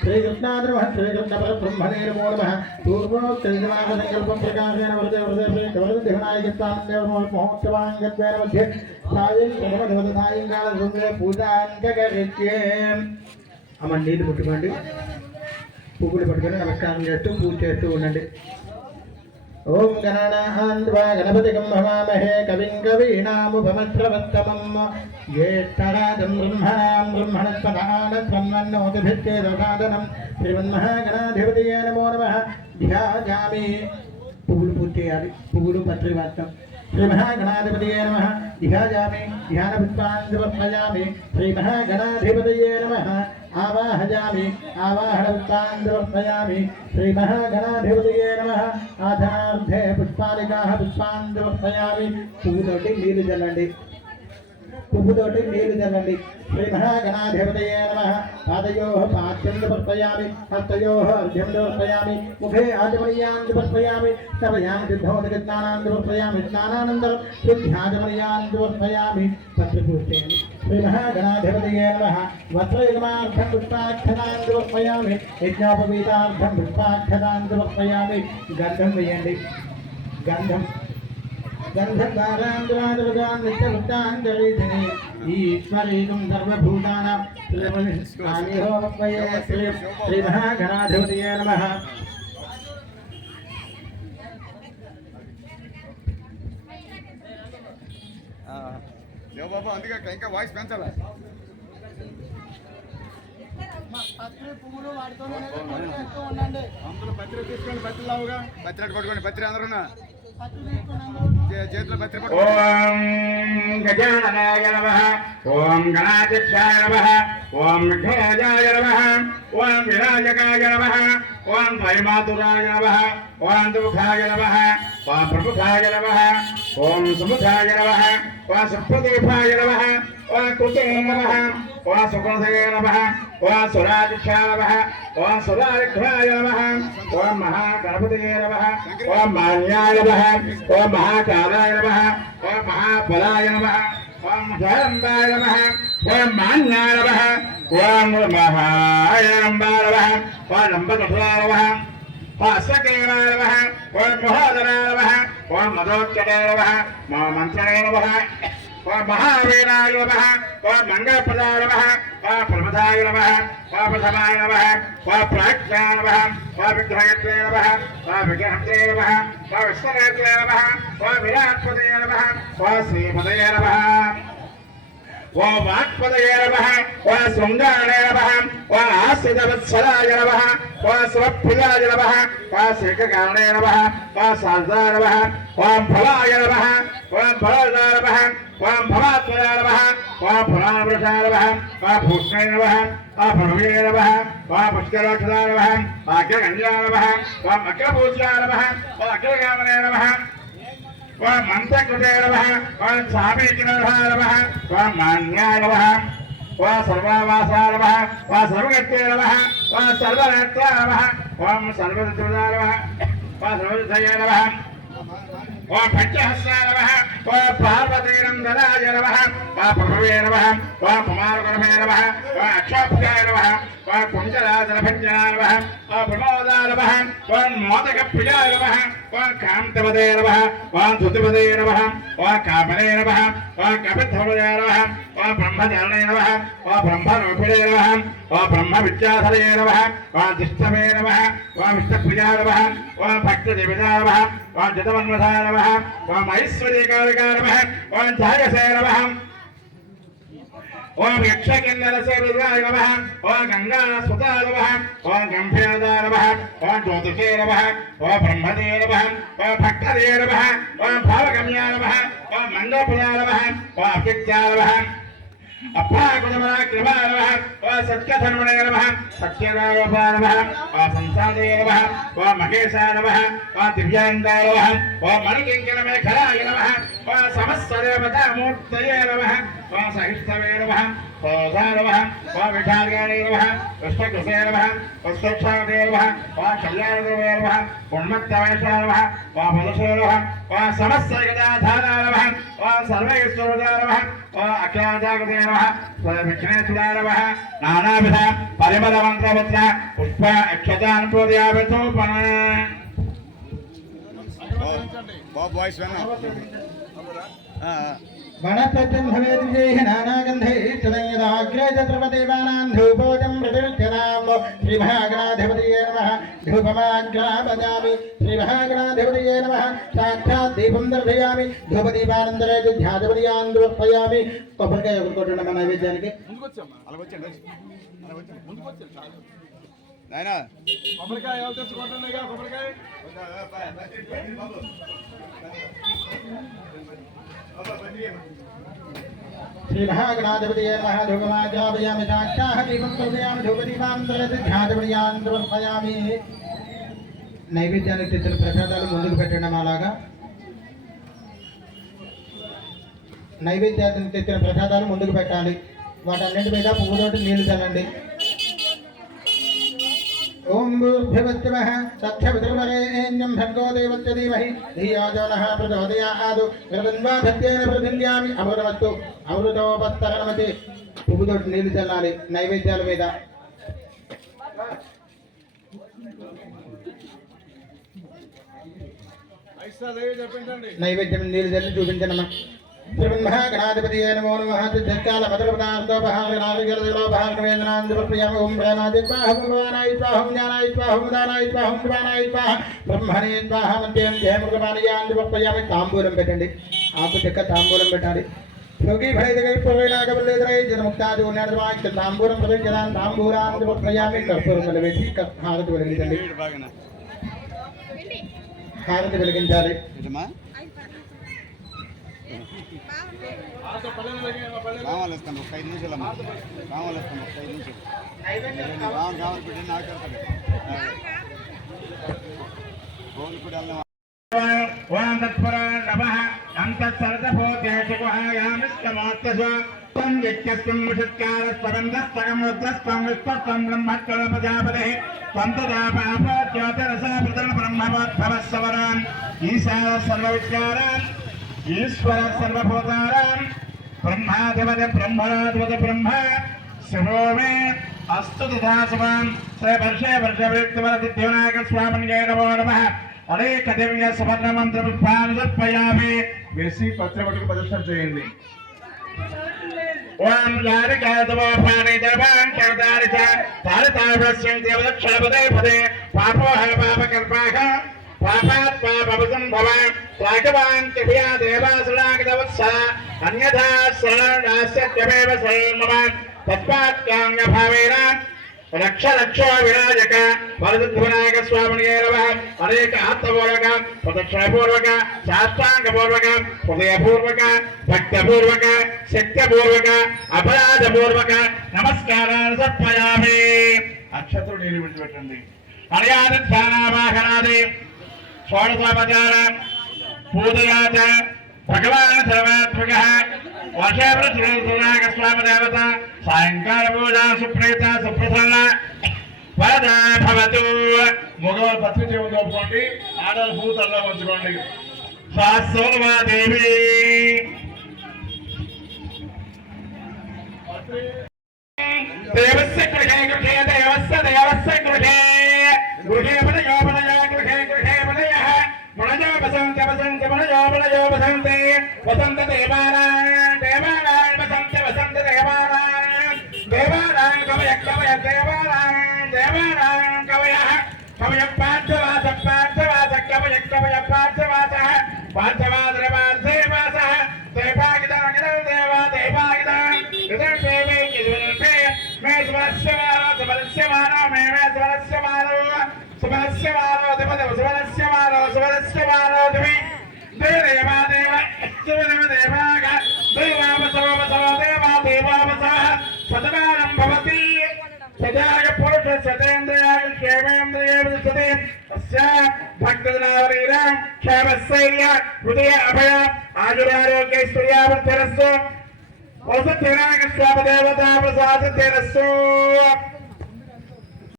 श्री कृष्णाद्रवः श्री कृष्ण परब्रह्मणे नमो नमः पूर्वोक्तनिर्वाहसङ्कल्पं प्रकाशेन वरदे महोत्सवाङ्गत्वेन मध्ये सायङ्कालसुन्दरे पूजाङ्ककरिष्ये అమ్మ నీళ్ళు ముట్టుకోండి పువ్వులు పట్టుకొని నమస్కారం చేస్తూ పూజ చేస్తూ ఉండండి ఓం గణానాన్వా గణపతిగం భవామహే కవిం కవీనాముపమశ్రవత్తమం జ్యేష్ఠరాజం బ్రహ్మణాం బ్రహ్మణస్పదానస్వన్నోతిభిశ్చేదసాదనం శ్రీమన్మహాగణాధిపతయే నమో నమః ధ్యాయామి పువ్వులు పూజ చేయాలి పువ్వులు పత్రి వాడతాం श्रीमहागणाधिपतये नमः ध्यायामि ध्यानपुष्पान् समर्पयामि श्रीमहागणाधिपतये नमः आवाहयामि आवाहनपुष्पान् समर्पयामि श्रीमहागणाधिपतये नमः आधार्धे पुष्पालिकाः पुष्पान् समर्पयामि पुव्వుతోటి నీళ్లు చల్లండి పువ్వుతోటి నీళ్లు చల్లండి श्रीमहागणाधिपतये नमः पादयोः पाद्यं समर्पयामि हस्तयोः अर्घ्यं समर्पयामि मुखे आचमनीयान् समर्पयामि सर्वयां सिद्धोदकस्नानान् समर्पयामि स्नानानन्तरं शुद्ध्याचमनीयान् समर्पयामि पत्रपूर्तयामि श्रीमहागणाधिपतये नमः वस्त्रयुग्मार्थं पुष्पाक्षतान् समर्पयामि यज्ञोपवीतार्थं पुष्पाक्षतान् समर्पयामि गन्धं वेयंడి गन्धं गन्धद्वारान् नित्यवृत्ताञ्जलिधने ईश्वरीकं सर्वभूतानां श्रीमहागणाधिपतये नमः देव बाबा అందుకే ఇంకా వాయిస్ పెంచాలా పత్రి పువ్వులు వాడుతూనే ఉండండి అందరూ పత్రి తీసుకోండి పత్రిలావుగా పత్రి పట్టుకోండి పత్రి అందరూ ఓం గజాననాయ నమః ఓం గణాధ్యక్షాయ నమః ఓం విఘ్నరాజాయ నమః ఓం వినాయకాయ నమః ఓం త్రైమాతురాయ నమః ఓం దుఃఖాయ నమః ఓం ప్రముఖాయ నమః ఓం సుముఖాయ నమః ఓం సుప్రదీపాయ నమః ఓం కృతే నమః ఓం సుకృతయ నమః ఓం సురాధ్యక్షాయ నమః ఓం సురాధ్యాయ నమః ఓం మహాగణపతయే నమః ఓం మాన్యాయ నమః ఓం महाकालाय नमः ओम महाबलाय नमः ओम जयंबाय नमः ओम मान्याय नमः ओम महायंबाय नमः ओम लंबकटलाय नमः ओम सकेलाय नमः ओम महादराय नमः ओम मदोच्चताय नमः ओम मंत्रणे नमः ओम महावीराय नमः ओम मंगलप्रदाय नमः ओम प्रमदाय नमः ओम प्रथमाय नमः ओम प्राज्ञाय नमः ओम विग्रहत्वे नमः ओम विग्रहत्वे नमः ओम विश्वनाथाय नमः ओम विराट्पदये नमः ओम श्रीपदये नमः ओम वाक्पदये नमः ओम शृंगारे नमः ओम आश्रितवत्सलाय नमः ओम स्वप्रियाय नमः ओम श्रीककारणे नमः ओम शारदाय नमः ओम फलाय नमः ओम फलदाय नमः ओम भवात्मजाय नमः ओम फलावृषाय नमः ओम भूषणाय नमः ओम भ्रमणे नमः ओम पुष्कराक्षदाय नमः ओम अग्रगण्याय नमः ओम अग्रपूज्याय नमः ओम अग्रगामने नमः ओम मंत्रकृते नमः ओम सामीकिनाय नमः ओम मान्याय नमः ओम सर्ववासाय नमः ओम सर्वगत्ये नमः ओम सर्वनेत्राय नमः ओम सर्वदुर्गाय नमः ओम सर्वदुर्गाय नमः ओम पंचहस्ताय नमः ओम पार्वतीनंदनाय नमः ओम प्रभवे नमः ओम कुमारगुणवे नमः ओम अक्षोभ्याय नमः ओम कुंजराजनभञ्जनाय नमः ओम प्रमोदाय नमः ओम मोदकप्रियाय नमः ओम कांतवदे नमः ओम धुतिपदे नमः ओम कामने नमः ओम कपित्थवदे नमः ओम ब्रह्मचारिणे नमः ओम ब्रह्मरूपिणे नमः ओम ब्रह्मविद्याधरे नमः ओम दिष्टवे नमः ओम विष्णुप्रियाय नमः ओम भक्तदेवताय नमः ओम जतमन्वधाय नमः ओम ऐश्वर्यकारिकाय नमः ओम जायसे नमः ओम यक्षकिन्नरसेविताय नमः ओम गंगासुताय नमः ओम गंभीरदाय नमः ओम ज्योतिषे नमः ओम ब्रह्मदे नमः ओम भक्तदे नमः ओम भावगम्याय नमः ओम मंगलप्रियाय नमः ओम अभिज्ञाय नमः अप्राकृतमना कृपाय नमः ओम सत्यधर्मणे नमः सत्यनारायणाय नमः ओम संसादे नमः ओम महेशाय नमः ओम दिव्यांगाय नमः ओम मणिकिंकरमेखलाय नमः ओम समस्तदेवतामूर्तये नमः ओम सहिष्णवे नमः सोधानवः वा विठार्याणीनवः विष्णुकृसेनवः वस्तुक्षादेवः वा कल्याणदेवेनवः पुण्मत्तवैशानवः वा मधुसूनवः वा समस्तगदाधारानवः वा सर्वैश्वर्यानवः वा अख्याजागदेनवः विघ्नेश्वरानवः नानाविध परिमलमन्त्रपत्र पुष्प अक्षतान् पूजयामि धूपः బాబు వాయిస్ విన్నా वनत्रयं भवेत् विजयः नानागन्धैः तदयदाग्रे चतुर्वदेवानां धूपोजं प्रतिरुच्यताम् श्रीमहागणाधिपतये नमः धूपमाग्रापयामि श्रीमहागणाधिपतये नमः साक्षात् दीपं दर्शयामि धूपदीपानन्तरे ध्यानपदयान् समर्पयामि కొబ్బరికాయ కొట్టుకుంటున్నా మన నైవేద్యానికి అలాగొచ్చండి నాయన కొబ్బరికాయ ఎవరు తెచ్చుకుంటున్నాయి కొబ్బరికాయ श्रीमहागणाधिपतये नमः धूपमाग्रापयामि साक्षात् दीपं दर्शयामि धूपदीपानन्तरे ध्यानपदयान् समर्पयामि నైవేద్యానికి తెచ్చిన ప్రసాదాలు ముందుకు పెట్టండి అలాగా నైవేద్యానికి తెచ్చిన ప్రసాదాలు ముందుకు పెట్టాలి వాటన్నిటి మీద పువ్వుతోటి నీళ్లు చల్లండి ఓం భూర్భువస్వః తత్సవితుర్వరేణ్యం భర్గో దేవస్య ధీమహి ధియో యో నః ప్రచోదయాత్ గర్భన్వా సత్యేన ప్రతిజ్ఞామి అమృతమస్తు అమృతోపస్తరణమతి పువ్వుతోటి నీళ్లు చల్లాలి నైవేద్యాల మీద నైవేద్యం నీళ్లు చల్లి చూపించనమ్మా श्रीमन्महागणाधिपतये नमो नमः तत्कालपत्रपदार्थोपहारनादिजलजलोपहारनिवेदनान्दिप्रयामि ओं प्राणादित्वाहं भगवानाय स्वाहं ज्ञानाय स्वाहं दानाय स्वाहं शिवानाय स्वाहा ब्रह्मणे स्वाहा मध्यं जयमुखपानीयान्दिप्रयामि तांबूलं పెట్టండి ఆకు చెక్క తాంబూలం పెట్టాలి योगी भयदगै प्रवेलागवल्लेदरै जनमुक्तादि उन्नतवाक्य तांबूलं प्रवेशदान तांबूलान्दिप्रयामि कर्पूరం వెలిగించి హారతి వెలిగించండి హారతి వెలిగించాలి కావాలి ఇస్తాను ఒక 5 నిమిషాలు కావాలి ఇస్తాను ఒక 5 నిమిషాలు కావాలి బిడ్డ నాకు గోల్ కూడా ఓం తత్పరాయ నమః అంతఃసర్గభూతేషుహాయామిష్టమాత్మస్వ త్వం యజ్ఞస్వం ముషత్కారస్వరందస్తగం రుద్రస్వం విశ్వస్వం బ్రహ్మత్వల ప్రజాపతిః త్వం తదా పాపో జ్యోతిరసప్రదన బ్రహ్మవద్భవస్సవరాన్ ఈశాన సర్వవిద్యారాన్ ఈశ్వర సర్వభూతారాం బ్రహ్మాధిపతి బ్రహ్మరాధిపతి బ్రహ్మ శివో మే అస్తు తథాశివం శ్రీ వర్షే వర్షవ్యక్తివరదిద్యోనాయక స్వామిన్యే నమో నమః అనేక దివ్య సువర్ణ మంత్ర పుష్పాన్ని సమర్పయామి వేసి పత్రపట్టుకు ప్రదర్శన చేయండి ఓం యారికాయతమోపాని దేవాన్ కర్తారి చ తారితాభస్యం దేవదక్షపదే పదే పాపోహ పాపకల్పాహ పాపాత్ పాపవసం భవ రాఘవాన్ త్రిభ్యా దేవాసురాగదవత్స అన్యథా శరణాస్యత్యమేవ శరణమం తస్మాత్కాంగ భావేన లక్ష లక్షో విరాజక వరదుధ్వనాయక స్వామినే నమః అనేక ఆత్మపూర్వక ప్రదక్షిణపూర్వక శాస్త్రాంగపూర్వక హృదయపూర్వక భక్తపూర్వక శక్తిపూర్వక అపరాధపూర్వక నమస్కారాలు సమర్పయామి అక్షతులు నీరు విడిచిపెట్టండి మర్యాద ధ్యానావాహనాది షోడశోపచార పూజయాచ భగవాన్ సర్వాత్మక వర్షేపృథ్వీనాయక స్వామి దేవత సాయంకాల పూజ సుప్రీత సుప్రసన్న వరద భవతు మగవాళ్ళు పత్రిక చెప్పుకోండి ఆడవాళ్ళు భూతల్లో ఉంచుకోండి శాశ్వతమాదేవి దేవస్య గృహే గృహే దేవస్య దేవస్య గృహే గృహే పదయో పదయో గృహే గృహే పదయః మనజో వసంత వసంత మనజో మనజో వసంతే వసంత దేవానాయ దేవానాయ వసంత వసంత దేవానాయ దేవానాయ కవయ కవయ దేవానాయ దేవానాయ కవయ కవయ పార్థవాస పార్థవాస కవయ కవయ పార్థవాస పార్థవాస దేవాస దేవాగిద దేవ దేవాగిద ఇదం దేవే ఇదం మే స్వస్యమానో సమస్యమానో మే స్వస్యమానో సమస్యమానో దేవదేవ సమస్యమానో సమస్యమానో దేవి దేవా దేవ దేవ దేవాగ దేవావసవసవ దేవా దేవావస సతమానం భవతి సదాయ పురుష సతేంద్రియాయ క్షేమేంద్రియాయ సతే అస్య భక్తజనావరీరాం క్షేమస్థైర్య హృదయ అభయ ఆయురారోగ్యైశ్వర్యావర్ధనస్సు వసత్యనాయక స్వామి దేవతా ప్రసాద తెరస్సు